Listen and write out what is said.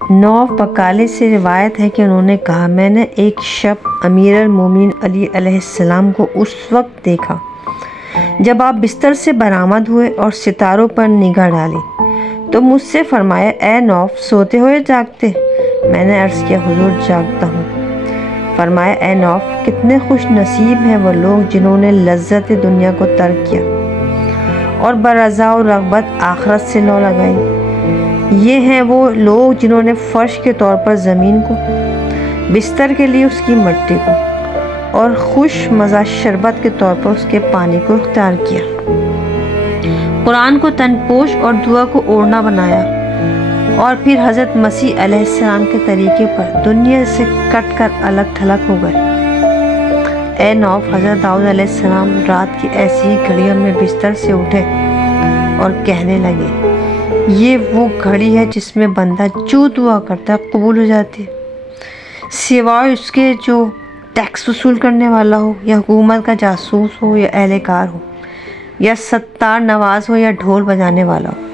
नौफ बकाले से रिवायत है कि उन्होंने कहा, मैंने एक शब अमीर अल मोमिन अली अलैहिस्सलाम को उस वक्त देखा जब आप बिस्तर से बरामद हुए और सितारों पर निगाह डाली तो मुझसे फरमाया, ए नौफ, सोते हो या जागते? मैंने अर्ज़ किया, हुजूर जागता हूँ। फरमाया, ए नौफ, कितने खुश नसीब हैं वो लोग जिन्होंने लज्जत दुनिया को तर्क किया और बरज़ा और रग़बत आखिरत से लौ लगाई। ये हैं वो लोग जिन्होंने फ़र्श के तौर पर ज़मीन को, बिस्तर के लिए उसकी मिट्टी को और खुश मज़ा शरबत के तौर पर उसके पानी को इख्तियार किया। कुरान को तनपोश और दुआ को ओढ़ना बनाया और फिर हज़रत मसीह अलैहिस्सलाम के तरीके पर दुनिया से कट कर अलग थलग हो गए। ए नौफ, हज़रत दाऊद अलैहिस्सलाम रात की ऐसी ही घड़ियों में बिस्तर से उठे और कहने लगे, ये वो घड़ी है जिसमें बंदा जो दुआ करता है कबूल हो जाती है, सिवाय उसके जो टैक्स वसूल करने वाला हो या हुकूमत का जासूस हो या एहलकार हो या सत्तार नवाज हो या ढोल बजाने वाला हो।